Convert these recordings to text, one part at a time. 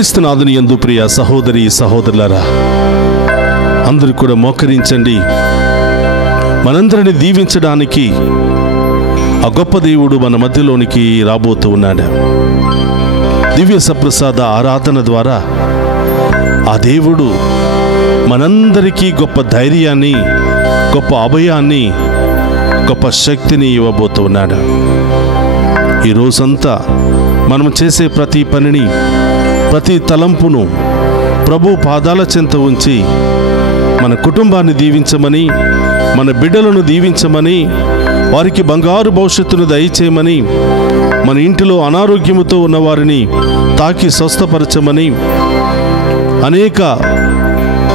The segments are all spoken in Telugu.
క్రీస్తునాథుని యందు ప్రియ సహోదరి సహోదరులారా, అందరూ కూడా మోకరించండి. మనందరిని దీవించడానికి ఆ గొప్ప దేవుడు మన మధ్యలోనికి రాబోతూ ఉన్నాడు. దివ్య సప్రసాద ఆరాధన ద్వారా ఆ దేవుడు మనందరికీ గొప్ప ధైర్యాన్ని, గొప్ప అభయాన్ని, గొప్ప శక్తిని ఇవ్వబోతూ ఉన్నాడు. ఈ రోజంతా మనం చేసే ప్రతి పనిని, ప్రతి తలంపును ప్రభు పాదాల చెంత ఉంచి మన కుటుంబాన్ని దీవించమని, మన బిడ్డలను దీవించమని, వారికి బంగారు భవిష్యత్తును దయచేయమని, మన ఇంటిలో అనారోగ్యముతో ఉన్నవారిని తాకి స్వస్థపరచమని, అనేక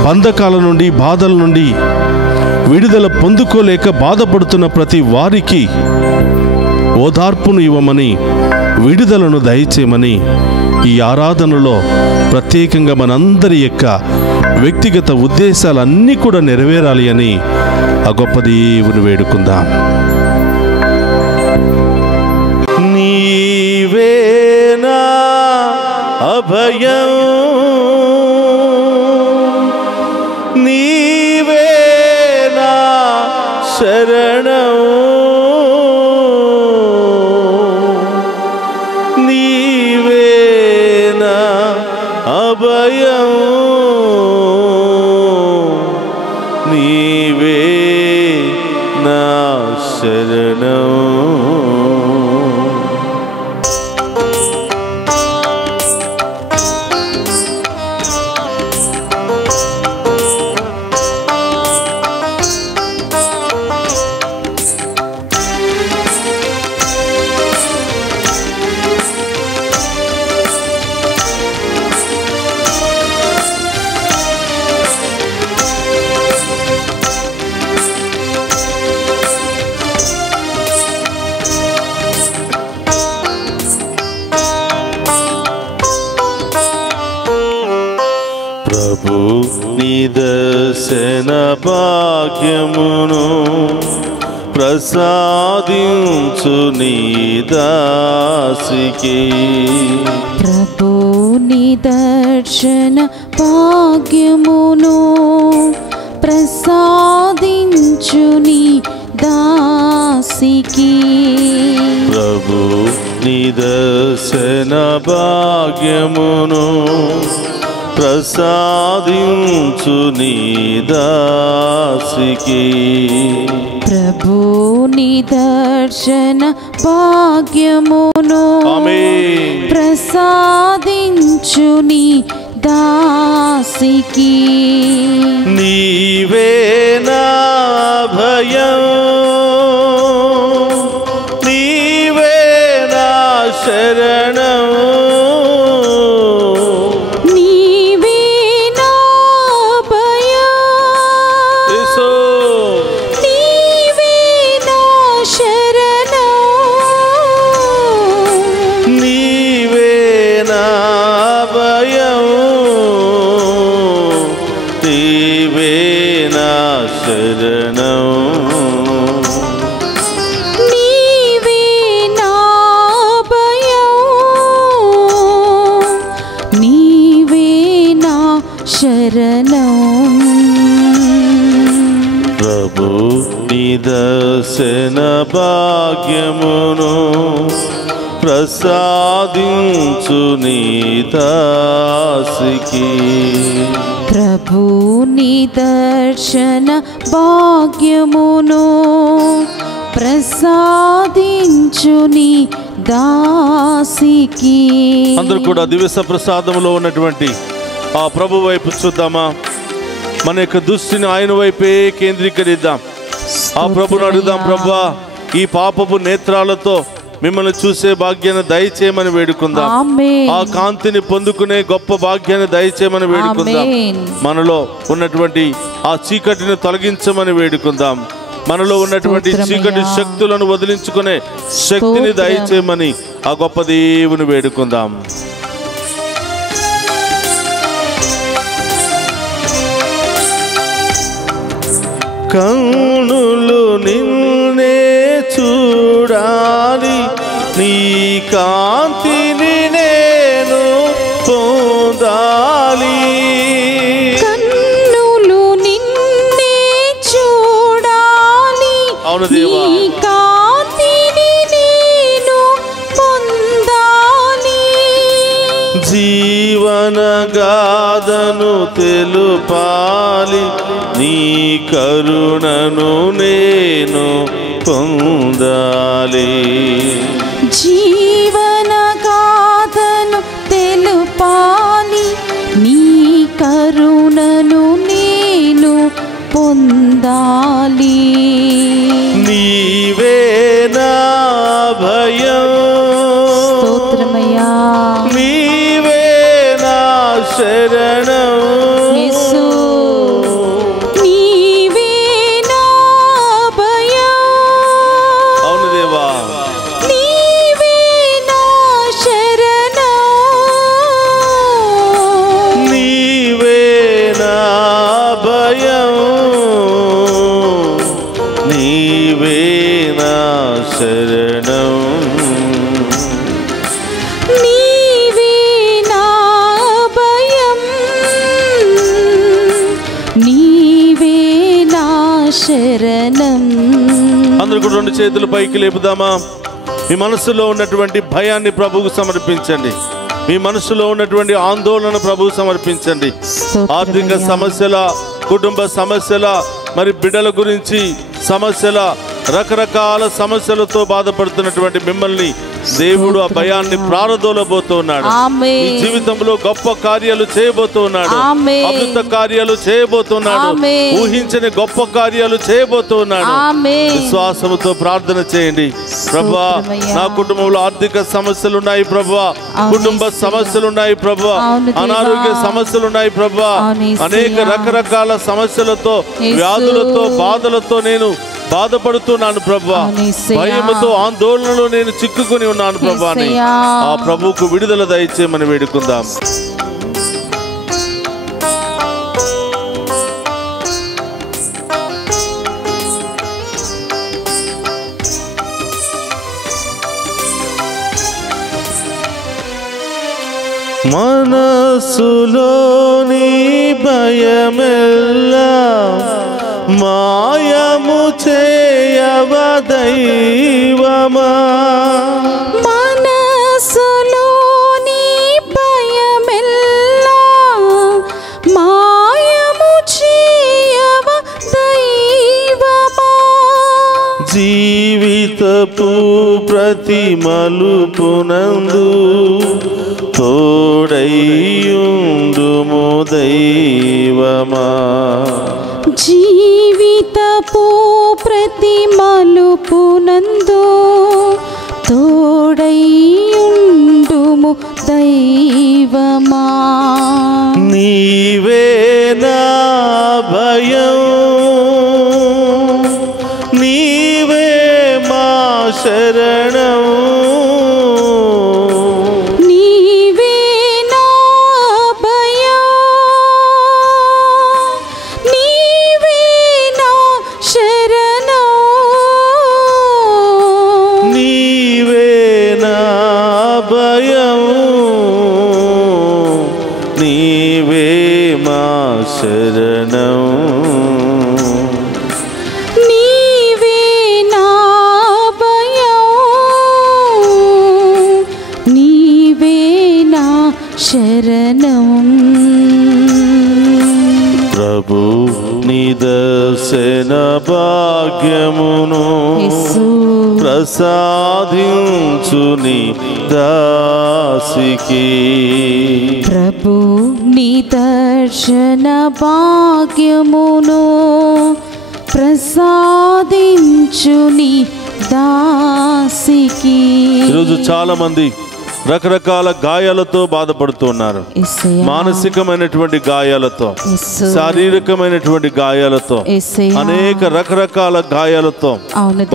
బంధకాల నుండి, బాధల నుండి విడుదల పొందుకోలేక బాధపడుతున్న ప్రతి వారికి ఓదార్పును ఇవ్వమని, విడుదలను దయచేయమని ఈ ఆరాధనలో ప్రత్యేకంగా మనందరి యొక్క వ్యక్తిగత ఉద్దేశాలన్నీ కూడా నెరవేరాలి అని ఆ గొప్ప దేవుని వేడుకుందాం. నీవేనా అభయం, నీవేనా శరణం, నీవేనా అభయం, నీవే నా శరణం. ప్రభు నిదర్శన భాగ్యమును ప్రసాదించు నీ దాసికి, ప్రభు నిదర్శన భాగ్యమును ప్రసాదించు నీ దాసికి, ప్రభు నిదర్శన భాగ్యమును ప్రసాదించు నీ దాసికి, ప్రభు నిదర్శన భాగ్యమును ప్రసాదించు నీ దాసికి, నీవే నా భయం, నీవే నా శరణం, ప్రభు నిదర్శన భాగ్యమును ప్రసాదించు నీ దాసికి, ప్రభు నిదర్శన భాగ్యమును ప్రసాదించు నీ దాసికి. అందరూ కూడా దివ్య ప్రసాదంలో ఉన్నటువంటి ఆ ప్రభు వైపు చూద్దామా? మన యొక్క దృష్టిని ఆయన వైపే కేంద్రీకరిద్దాం. ఆ ప్రభుని అడుగుదాం, ప్రభువా ఈ పాపపు నేత్రాలతో మిమ్మల్ని చూసే భాగ్యాన్ని దయచేయమని వేడుకుందాం. ఆ కాంతిని పొందుకునే గొప్ప భాగ్యాన్ని దయచేయమని వేడుకుందాం. మనలో ఉన్నటువంటి ఆ చీకటిని తొలగించమని వేడుకుందాం. మనలో ఉన్నటువంటి చీకటి శక్తులను వదిలించుకునే శక్తిని దయచేయమని ఆ గొప్ప దేవుని వేడుకుందాం. కన్నులు నిన్నే చూడాలి, నీ కాంతిని నేను పొందాలి. అవును దేవా. నీ కాంతిని నేను పొందాలి. జీవన గాథను తెలుపాలి, నీ కరుణను నేను పొందాలి. జీవన గాథను తెలుపాలి, నీ కరుణను నేను పొందాలి. నీవే నా భయం, స్తోత్రమయ్యా. నీవే నా శరణం, యేసు నీవే నా భయం. అవును దేవా. నీవే నా శరణం, నీవే నా భయం, నీవే నా శరణం. నీవే నా భయం, నీవే నా శరణం. అందరూ కూడా రెండు చేతులు పైకి లేపుదామా? మీ మనసులో ఉన్నటువంటి భయాన్ని ప్రభువుకు సమర్పించండి. మీ మనసులో ఉన్నటువంటి ఆందోళన ప్రభువు సమర్పించండి. ఆర్థిక సమస్యల, కుటుంబ సమస్యల, మరి బిడ్డల గురించి సమస్యల, రకరకాల సమస్యలతో బాధపడుతున్నటువంటి మిమ్మల్ని దేవుడు ఆ భయాన్ని ప్రారదోలబోతున్నాడు. మీ జీవితంలో గొప్ప కార్యాలు చేయబోతున్నాడు, అద్భుత కార్యాలు చేయబోతున్నాడు, ఊహించని గొప్ప కార్యాలు చేయబోతున్నాడు. విశ్వాసముతో ప్రార్థన చేయండి. ప్రభువా, నా కుటుంబంలో ఆర్థిక సమస్యలు ఉన్నాయి ప్రభువా, కుటుంబ సమస్యలు ఉన్నాయి ప్రభువా, అనారోగ్య సమస్యలు ఉన్నాయి ప్రభువా, అనేక రకరకాల సమస్యలతో, వ్యాధులతో, బాధలతో నేను బాధపడుతున్నాను ప్రభువా, భయముతో, ఆందోళనలో నేను చిక్కుకుని ఉన్నాను ప్రభువా అని ఆ ప్రభువుకు విడుదల దయచేయమని వేడుకుందాం. మనసులోని భయమెల్లా మాయము చేయవ దైవమా, మనసులోని భయమెల్లా మాయము చేయవ దైవమా. జీవితపు ప్రతి మలుపునందు తోడైయుండుము దైవమా, జీవితపు ప్రతి మలుపునందు తోడైయుండుము దైవమా. నీవే నా భయం, నీవే మా శరణం, నీవే నా భయం, నీవే నా శరణం, నీవే నా భయం, నీవే మా శరణం, నీవే నా భయం, నీవే నా శరణం. ప్రభు నిదర్శన భాగ్యమును యేసు ప్రసాదించుని దాసికి, ప్రభు నిదర్శన భాగ్యమును ప్రసాదించుని దాసికి. ఈరోజు చాలా మంది రకరకాల గాయాలతో బాధపడుతున్నారు. మానసికమైనటువంటి గాయాలతో, శారీరకమైనటువంటి గాయాలతో, అనేక రకరకాల గాయాలతో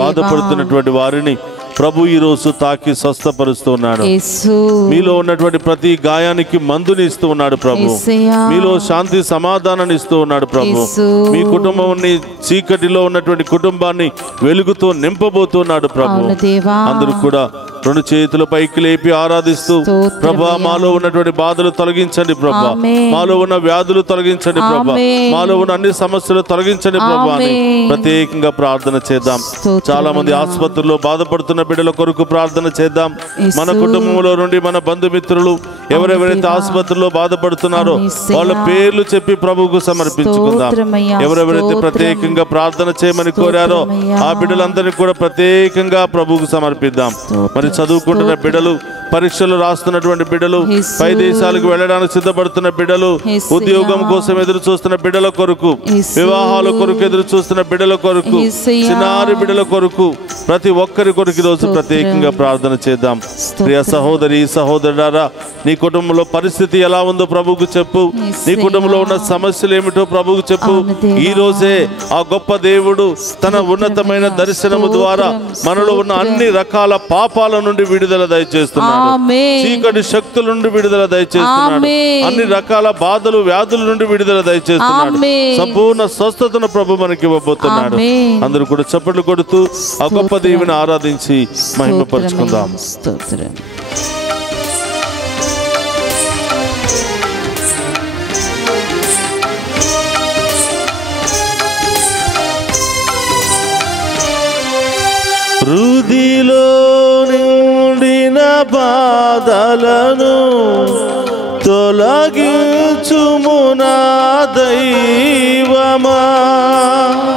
బాధపడుతున్నటువంటి వారిని ప్రభు ఈ రోజు తాకి స్వస్థపరుస్తున్నాడు. మీలో ఉన్నటువంటి ప్రతి గాయానికి మందుని ఇస్తూ ఉన్నాడు ప్రభు. మీలో శాంతి సమాధానాన్ని ఇస్తూ ఉన్నాడు ప్రభు. మీ కుటుంబాన్ని చీకటిలో ఉన్నటువంటి కుటుంబాన్ని వెలుగుతో నింపబోతున్నాడు ప్రభు. అవును దేవా. అందరూ కూడా రెండు చేతుల పైకి లేపి ఆరాధిస్తూ, ప్రభా మాలో ఉన్నటువంటి బాధలు తొలగించండి ప్రభా, మాలో ఉన్న వ్యాధులు తొలగించండి ప్రభా, మాలో ఉన్న అన్ని సమస్యలు తొలగించండి ప్రభా అని ప్రత్యేకంగా ప్రార్థన చేద్దాం. చాలా మంది ఆసుపత్రుల్లో బాధపడుతున్న బిడ్డల కొరకు ప్రార్థన చేద్దాం. మన కుటుంబంలో నుండి మన బంధుమిత్రులు ఎవరెవరైతే ఆసుపత్రిలో బాధపడుతున్నారో వాళ్ళ పేర్లు చెప్పి ప్రభువుకు సమర్పించుకుందాం. ఎవరెవరైతే ప్రత్యేకంగా ప్రార్థన చేయమని కోరారో ఆ బిడ్డలందరినీ కూడా ప్రత్యేకంగా ప్రభువుకు సమర్పిద్దాం. మరి చదువుకుంటున్న బిడ్డలు, పరీక్షలు రాస్తున్నటువంటి బిడ్డలు, పై దేశాలకు వెళ్ళడానికి సిద్ధపడుతున్న బిడ్డలు, ఉద్యోగం కోసం ఎదురు చూస్తున్న బిడ్డల కొరకు, వివాహాల కొరకు ఎదురు చూస్తున్న బిడ్డల కొరకు, చిన్నారి బిడ్డల కొరకు, ప్రతి ఒక్కరి కొరకు ఈరోజు ప్రత్యేకంగా ప్రార్థన చేద్దాం. ప్రియ సహోదరి సహోదరుడారా, నీ కుటుంబంలో పరిస్థితి ఎలా ఉందో ప్రభువుకు చెప్పు. నీ కుటుంబంలో ఉన్న సమస్యలు ఏమిటో ప్రభువుకు చెప్పు. ఈ రోజే ఆ గొప్ప దేవుడు తన ఉన్నతమైన దర్శనము ద్వారా మనలో ఉన్న అన్ని రకాల పాపాల నుండి విడుదల దయచేస్తున్నాడు. చీకటి శక్తుల నుండి విడుదల దయచేస్తున్నాడు. అన్ని రకాల బాధలు వ్యాధుల నుండి విడుదల దయచేస్తున్నాడు. సంపూర్ణ స్వస్థతను ప్రభు మనకి ఇవ్వబోతున్నాడు. అందరూ కూడా చప్పట్లు కొడుతూ ఆ గొప్ప దేవుని ఆరాధించి మహిమపరుచుకుందాం. హృదిలో నిండిన బాధలను తొలగించుము నా దైవమా.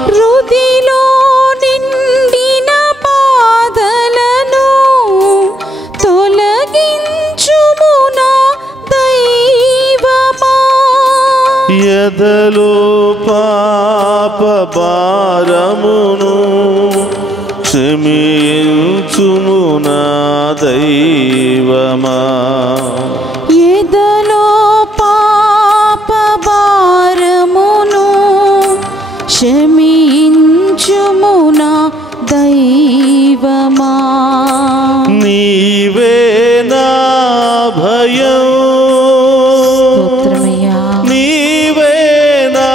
హృదిలో నిండిన బాధలను తొలగించుము నా దైవమా. ఎదలో పాప భారమును క్షమించుము నా దైవమా. ఎదలో పాప భారమును క్షమించుము నా దైవమా. నీవే నా భయం, నీవే నా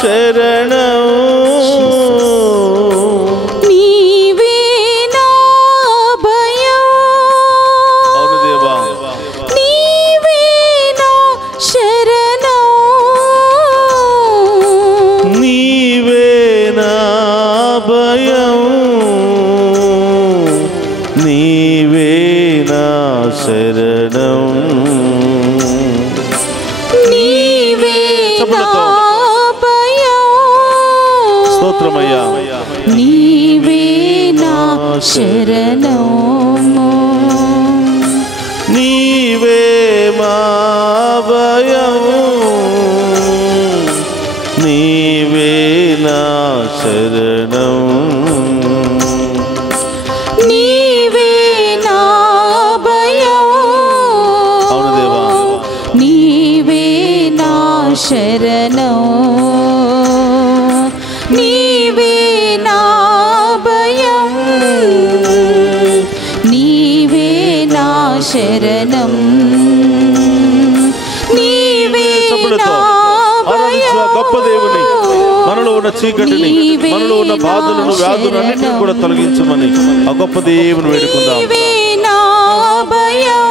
శరణం, శరణం. నీవే మా భయం, నీవే నా శరణం, నీవే నా భయం. అవును దేవా. నీవే నా శరణం, నీవే నా భయం, నీవే నా శరణం, నీవే నా భయం. గొప్ప దేవుని, మనలో ఉన్న చీకటిని, మనలో ఉన్న బాధలను వ్యాధులను అన్నింటినీ కూడా తొలగించమని ఆ గొప్ప దేవుని వేడుకుందాం. నీవే నా భయం,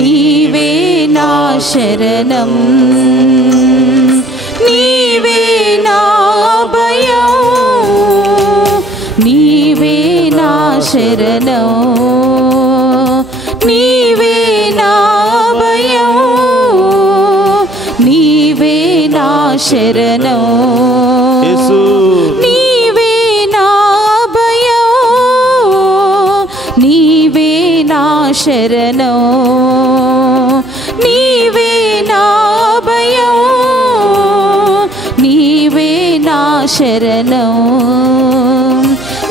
నీవే నా శరణం, నీవే నా భయం, నీవే నా శరణం, నీవే నా భయం, నీవే నా శరణం, నీవే నా భయం, నీవే నా శరణం, నీవే నా భయం, నీవే నా శరణం,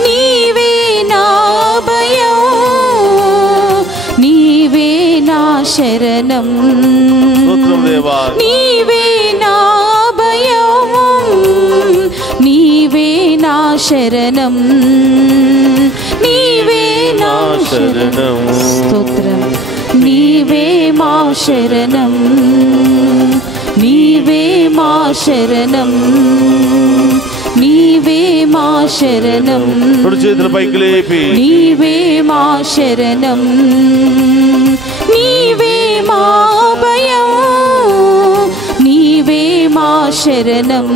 నీవే నా భయం, నీవే నా శరణం, నీవే నా భయం, నీవే నా శరణం, నీవే నా శరణం. స్తోత్రం. నీవే మా శరణం, నీవే మా శరణం. శరణం రెండు చేతుల పైకి లేపి నీవే మా శరణం నీవే మా అభయం నీవే మా శరణం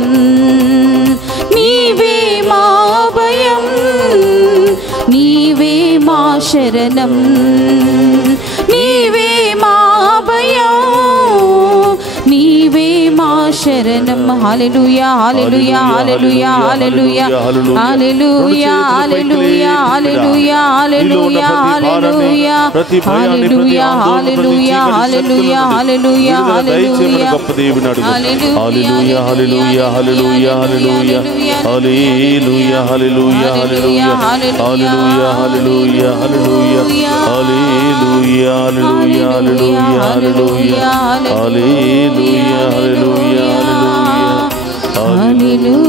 నీవే మా అభయం నీవే మా శరణం నీవే మా అభయం నీవే మా శరణం హల్లెలూయా హల్లెలూయా హల్లెలూయా హల్లెలూయా హల్లెలూయా హల్లెలూయా హల్లెలూయా హల్లెలూయా హల్లెలూయా హల్లెలూయా హల్లెలూయా హల్లెలూయా హల్లెలూయా హల్లెలూయా గొప్ప దేవుని అడుగు హల్లెలూయా హల్లెలూయా హల్లెలూయా హల్లెలూయా హల్లెలూయా హల్లెలూయా హల్లెలూయా హల్లెలూయా హల్లెలూయా హల్లెలూయా హల్లెలూయా హల్లెలూయా హల్లెలూయా హల్లెలూయా హల్లెలూయా హల్లెలూయా హల్లెలూయా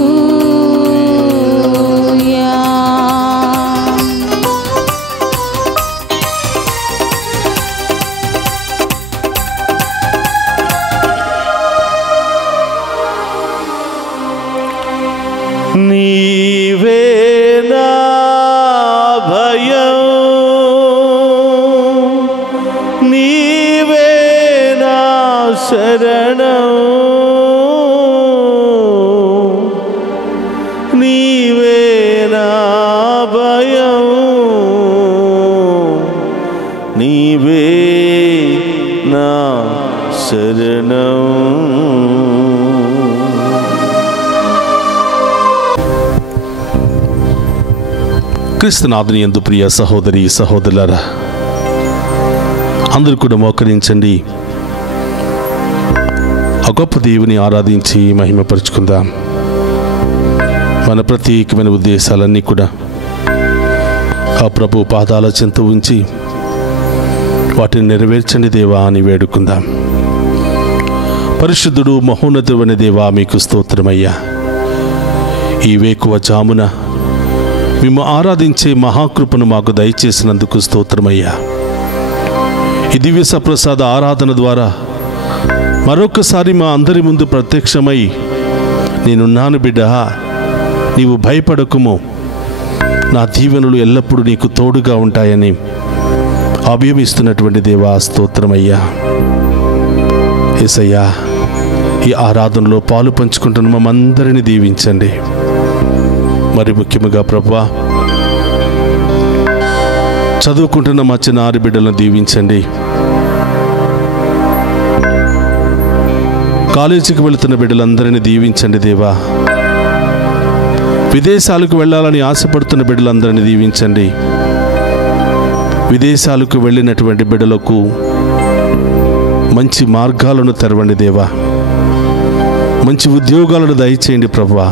నీవే నా భయం నీవే నా శరణం నీవే నా భయం నీవే నా శరణం. క్రీస్తునాథుని యందు ప్రియ సహోదరి సహోదరులారా, అందరూ కూడా మోకరించండి. ఆ గొప్ప దేవుని ఆరాధించి మహిమపరుచుకుందాం. మన ప్రత్యేకమైన ఉద్దేశాలన్నీ కూడా ఆ ప్రభు పాదాల చెంత ఉంచి వాటిని నెరవేర్చండి దేవా అని వేడుకుందాం. పరిశుద్ధుడు మహోన్నతుడైన దేవా, మీకు స్తోత్రమయ్యా. ఈ వేకువ జామున మేము ఆరాధించే మహాకృపను మాకు దయచేసినందుకు స్తోత్రమయ్యా. ఈ దివ్య సప్రసాద ఆరాధన ద్వారా మరొకసారి మా అందరి ముందు ప్రత్యక్షమై, నేనున్నాను బిడ్డ, నీవు భయపడకుము, నా దీవెనలు ఎల్లప్పుడూ నీకు తోడుగా ఉంటాయని అభయమిస్తున్నటువంటి దేవా స్తోత్రమయ్యా. యేసయ్యా, ఈ ఆరాధనలో పాలు పంచుకుంటున్న మమ్మందరినీ దీవించండి. మరి ముఖ్యముగా ప్రభువా, చదువుకుంటున్న మా చిన్నారి బిడ్డలను దీవించండి. కాలేజీకి వెళుతున్న బిడ్డలందరినీ దీవించండి దేవా. విదేశాలకు వెళ్ళాలని ఆశపడుతున్న బిడ్డలందరినీ దీవించండి. విదేశాలకు వెళ్ళినటువంటి బిడ్డలకు మంచి మార్గాలను తెరవండి దేవా. మంచి ఉద్యోగాలను దయచేయండి ప్రభువా.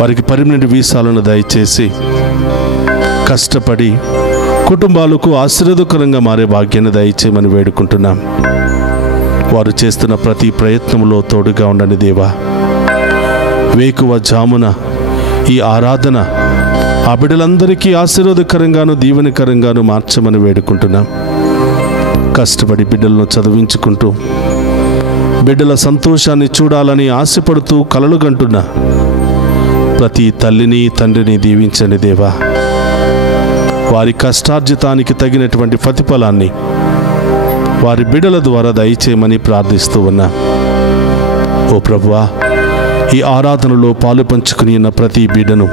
వారికి పర్మనెంట్ వీసాలను దయచేసి కష్టపడి కుటుంబాలకు ఆశీర్వాదకరంగా మారే భాగ్యాన్ని దయచేయమని వేడుకుంటున్నాం. వారు చేస్తున్న ప్రతి ప్రయత్నంలో తోడుగా ఉండండి దేవా. వేకువ జామున ఈ ఆరాధన ఆ బిడ్డలందరికీ ఆశీర్వాదకరంగాను దీవెనకరంగాను మార్చమని వేడుకుంటున్నాం. కష్టపడి బిడ్డలను చదివించుకుంటూ బిడ్డల సంతోషాన్ని చూడాలని ఆశపడుతూ కలలు కంటున్న ప్రతి తల్లిని తండ్రిని దీవించండి దేవా. వారి కష్టార్జితానికి తగినటువంటి ప్రతిఫలాన్ని వారి బిడ్డల ద్వారా దయచేయమని ప్రార్థిస్తూ ఉన్నా. ఓ ప్రభువా, ఈ ఆరాధనలో పాలు పంచుకుని ఉన్న ప్రతి బిడ్డను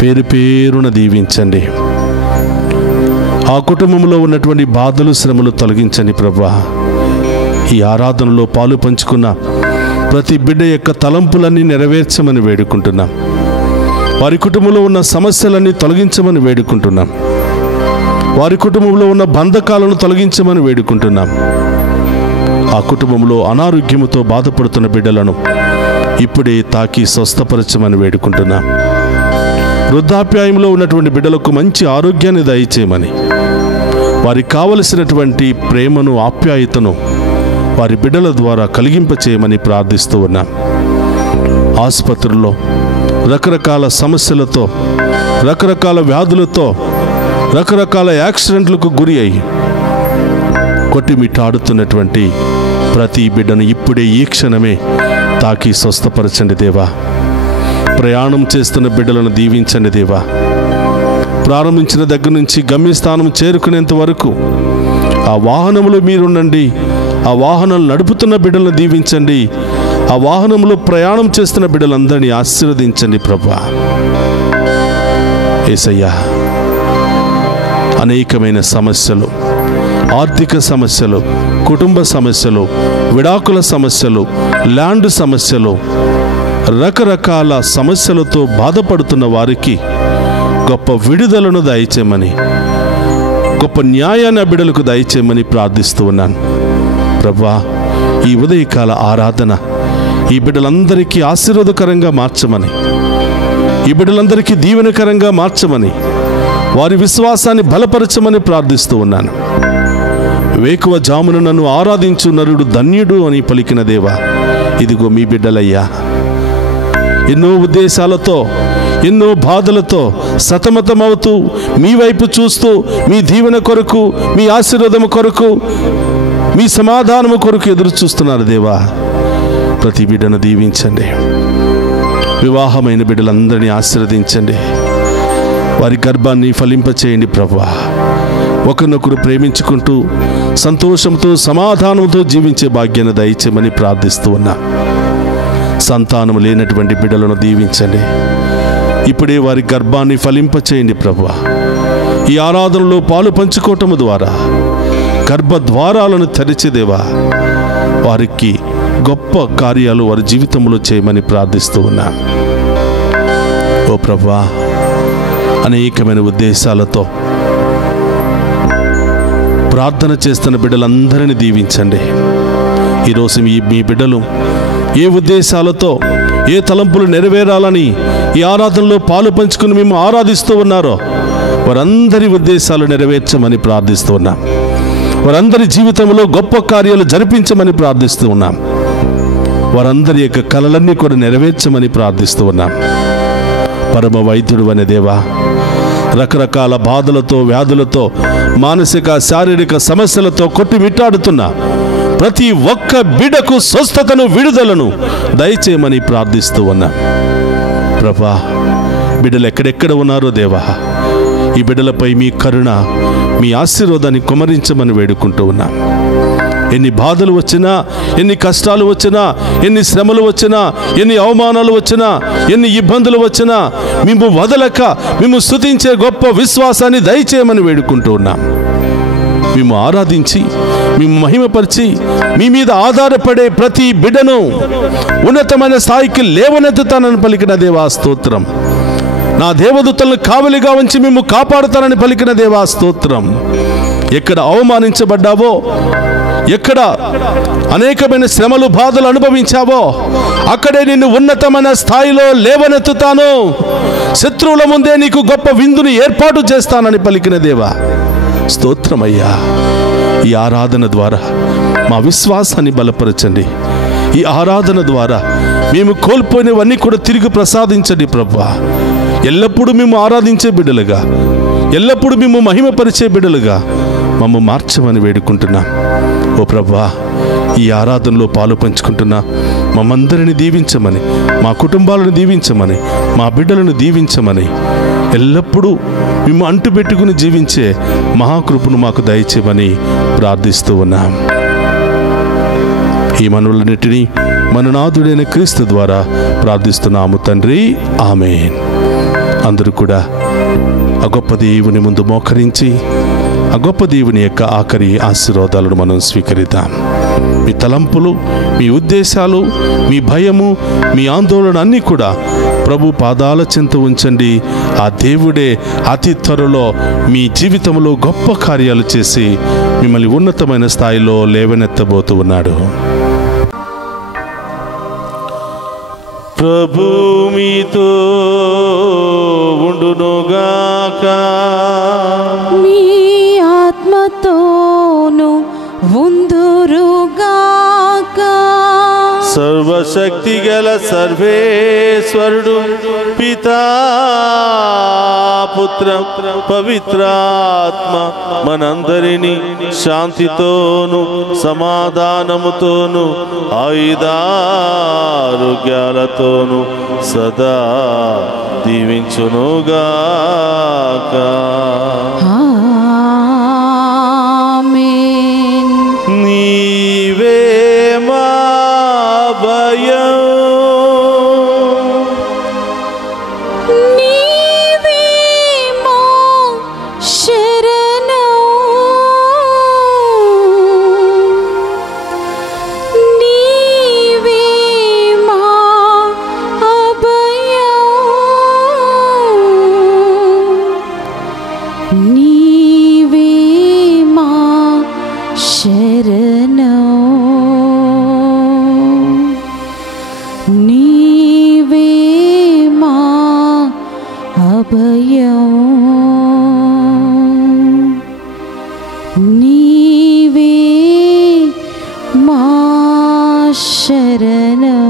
పేరు పేరున దీవించండి. ఆ కుటుంబంలో ఉన్నటువంటి బాధలు శ్రమలు తొలగించండి ప్రభువా. ఈ ఆరాధనలో పాలు పంచుకున్న ప్రతి బిడ్డ యొక్క తలంపులన్నీ నెరవేర్చమని వేడుకుంటున్నాం. వారి కుటుంబంలో ఉన్న సమస్యలన్నీ తొలగించమని వేడుకుంటున్నాం. వారి కుటుంబంలో ఉన్న బంధకాలను తొలగించమని వేడుకుంటున్నాం. ఆ కుటుంబంలో అనారోగ్యముతో బాధపడుతున్న బిడ్డలను ఇప్పుడే తాకి స్వస్థపరచమని వేడుకుంటున్నాం. వృద్ధాప్యాయంలో ఉన్నటువంటి బిడ్డలకు మంచి ఆరోగ్యాన్ని దయచేయమని, వారికి కావలసినటువంటి ప్రేమను ఆప్యాయతను వారి బిడ్డల ద్వారా కలిగింపచేయమని ప్రార్థిస్తూ ఉన్నాం. ఆసుపత్రుల్లో రకరకాల సమస్యలతో, రకరకాల వ్యాధులతో, రకరకాల యాక్సిడెంట్లకు గురి అయ్యి కొట్టిమిట్టాడుతున్నటువంటి ప్రతి బిడ్డను ఇప్పుడే ఈ క్షణమే తాకి స్వస్థపరచండి దేవా. ప్రయాణం చేస్తున్న బిడ్డలను దీవించండి దేవా. ప్రారంభించిన దగ్గర నుంచి గమ్యస్థానం చేరుకునేంత వరకు ఆ వాహనంలో మీరుండండి. ఆ వాహనాలు నడుపుతున్న బిడ్డలను దీవించండి. ఆ వాహనంలో ప్రయాణం చేస్తున్న బిడ్డలందరినీ ఆశీర్వదించండి ప్రభువా. యేసయ్యా, అనేకమైన సమస్యలు, ఆర్థిక సమస్యలు, కుటుంబ సమస్యలు, విడాకుల సమస్యలు, ల్యాండ్ సమస్యలు, రకరకాల సమస్యలతో బాధపడుతున్న వారికి గొప్ప విడుదలను దయచేయమని, గొప్ప న్యాయాన్ని ఆ బిడ్డలకు దయచేయమని ప్రార్థిస్తూ ఉన్నాను ప్రభువా. ఈ ఉదయకాల ఆరాధన ఈ బిడ్డలందరికీ ఆశీర్వాదకరంగా మార్చమని, ఈ బిడ్డలందరికీ దీవెనకరంగా మార్చమని, వారి విశ్వాసాన్ని బలపరచమని ప్రార్థిస్తూ ఉన్నాను. వేకువ జామున నన్ను ఆరాధించు నరుడు ధన్యుడు అని పలికిన దేవా, ఇదిగో మీ బిడ్డలయ్యా. ఎన్నో ఉద్దేశాలతో, ఎన్నో బాధలతో సతమతమవుతూ మీ వైపు చూస్తూ మీ దీవెన కొరకు, మీ ఆశీర్వాదము కొరకు, మీ సమాధానము కొరకు ఎదురు చూస్తున్నారు దేవా. ప్రతి బిడ్డను దీవించండి. వివాహమైన బిడ్డలందరినీ ఆశీర్వదించండి. వారి గర్భాన్ని ఫలింపచేయండి ప్రభువా. ఒకరినొకరు ప్రేమించుకుంటూ సంతోషంతో సమాధానంతో జీవించే భాగ్యాన్ని దయచేయమని ప్రార్థిస్తూ ఉన్నా. సంతానం లేనటువంటి బిడ్డలను దీవించండి. ఇప్పుడే వారి గర్భాన్ని ఫలింపచేయండి ప్రభువా. ఈ ఆరాధనలో పాలు పంచుకోవటం ద్వారా గర్భద్వారాలను తెరిచేదేవా, వారికి గొప్ప కార్యాలు వారి జీవితంలో చేయమని ప్రార్థిస్తూ ఉన్నా. ఓ ప్రభువా, అనేకమైన ఉద్దేశాలతో ప్రార్థన చేస్తున్న బిడ్డలందరినీ దీవించండి. ఈరోజు మీ బిడ్డలు ఏ ఉద్దేశాలతో, ఏ తలంపులు నెరవేరాలని ఈ ఆరాధనలో పాలు పంచుకుని మేము ఆరాధిస్తూ ఉన్నారో వారందరి ఉద్దేశాలు నెరవేర్చమని ప్రార్థిస్తూ ఉన్నాం. వారందరి జీవితంలో గొప్ప కార్యాలు జరిపించమని ప్రార్థిస్తూ ఉన్నాం. వారందరి యొక్క కలలన్నీ కూడా నెరవేర్చమని ప్రార్థిస్తూ ఉన్నాం. పరమ వైద్యుడు అనే దేవా, రకరకాల బాధలతో, వ్యాధులతో, మానసిక శారీరక సమస్యలతో కొట్టుమిట్టాడుతున్న ప్రతి ఒక్క బిడ్డకు స్వస్థతను, విడుదలను దయచేయమని ప్రార్థిస్తూ ఉన్నా. ప్రభా, బిడ్డలు ఎక్కడెక్కడ ఉన్నారో దేవా, ఈ బిడ్డలపై మీ కరుణ, మీ ఆశీర్వాదాన్ని కుమరించమని వేడుకుంటూ ఉన్నా. ఎన్ని బాధలు వచ్చినా, ఎన్ని కష్టాలు వచ్చినా, ఎన్ని శ్రమలు వచ్చినా, ఎన్ని అవమానాలు వచ్చినా, ఎన్ని ఇబ్బందులు వచ్చినా మేము వదలక మేము స్తుతించే గొప్ప విశ్వాసాన్ని దయచేయమని వేడుకుంటూ ఉన్నాం. మేము ఆరాధించి, మేము మహిమపరిచి, మీ మీద ఆధారపడే ప్రతి బిడ్డను ఉన్నతమైన స్థాయికి లేవనెత్తుతానని పలికిన దేవా స్తోత్రం. నా దేవదూతలను కావలిగా ఉంచి మేము కాపాడుతానని పలికిన దేవా స్తోత్రం. ఎక్కడ అవమానించబడ్డావో, ఎక్కడ అనేకమైన శ్రమలు, బాధలు అనుభవించావో అక్కడే నిన్ను ఉన్నతమైన స్థాయిలో లేవనెత్తుతాను. శత్రువుల ముందే నీకు గొప్ప విందుని ఏర్పాటు చేస్తానని పలికిన దేవా స్తోత్రమయ్యా. ఈ ఆరాధన ద్వారా మా విశ్వాసాన్ని బలపరచండి. ఈ ఆరాధన ద్వారా మేము కోల్పోయినవన్నీ కూడా తిరిగి ప్రసాదించండి ప్రభువా. ఎల్లప్పుడూ మేము ఆరాధించే బిడ్డలుగా, ఎల్లప్పుడూ మేము మహిమపరిచే బిడ్డలుగా మమ్మ మార్చమని వేడుకుంటున్నాం. ఓ ప్రభువా, ఈ ఆరాధనలో పాలు పంచుకుంటున్నా మమ్మందరిని దీవించమని, మా కుటుంబాలను దీవించమని, మా బిడ్డలను దీవించమని, ఎల్లప్పుడూ మేము అంటుపెట్టుకుని జీవించే మహాకృపను మాకు దయచేయమని ప్రార్థిస్తూ ఉన్నాం. ఈ మనవులన్నిటినీ మన నాథుడైన క్రీస్తు ద్వారా ప్రార్థిస్తున్నాము తండ్రి, ఆమేన్. అందరూ కూడా ఆ గొప్ప దేవుని ముందు మోకరించి ఆ గొప్ప దేవుని యొక్క ఆఖరి ఆశీర్వాదాలను మనం స్వీకరిద్దాం. మీ తలంపులు, మీ ఉద్దేశాలు, మీ భయము, మీ ఆందోళన అన్నీ కూడా ప్రభు పాదాల చెంత ఉంచండి. ఆ దేవుడే అతి త్వరలో మీ జీవితంలో గొప్ప కార్యాలు చేసి మిమ్మల్ని ఉన్నతమైన స్థాయిలో లేవనెత్తబోతూ ఉన్నాడు. ప్రభు మీతో ఉండునుగాక, మీ ఆత్మతోను ఉందురుగాక. సర్వశక్తిమంతుడైన సర్వశక్తి గల సర్వేశ్వరుడు పితా పుత్ర పవిత్రాత్మ మనందరినీ శాంతితోను సమాధానముతోను ఆయుధారోగ్యాలతోను సదా దీవించునుగాక. ఆమేన్. నీవే మా భయం, నీవే మా శరణం, నీవే మా అభయం, నీవే మా శరణం, నీవే మా అభయం, నీవే మా శరణం.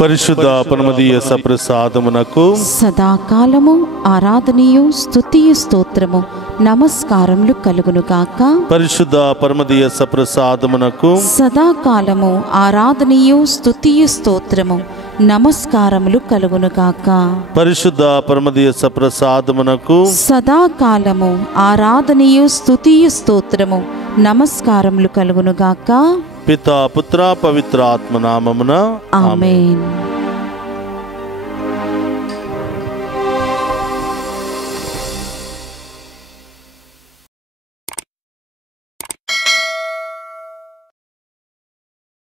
పరిశుద్ధ పరమదీయ సప్రసాదమునకు సదాకాలము ఆరాధనయు స్తుతియు స్తోత్రము నమస్కారములు కలుగునుగాక. పరిశుద్ధ పరమదీయ సప్రసాదమునకు సదాకాలము ఆరాధనయు స్తుతియు స్తోత్రము నమస్కారములు కలుగునుగాక. పరిశుద్ధ పరమదీయ సప్రసాదమునకు సదాకాలము ఆరాధనయు స్తుతియు స్తోత్రము నమస్కారములు కలుగునుగాక. పితా పుత్ర పవిత్ర ఆత్మ నామమున ఆమేన్.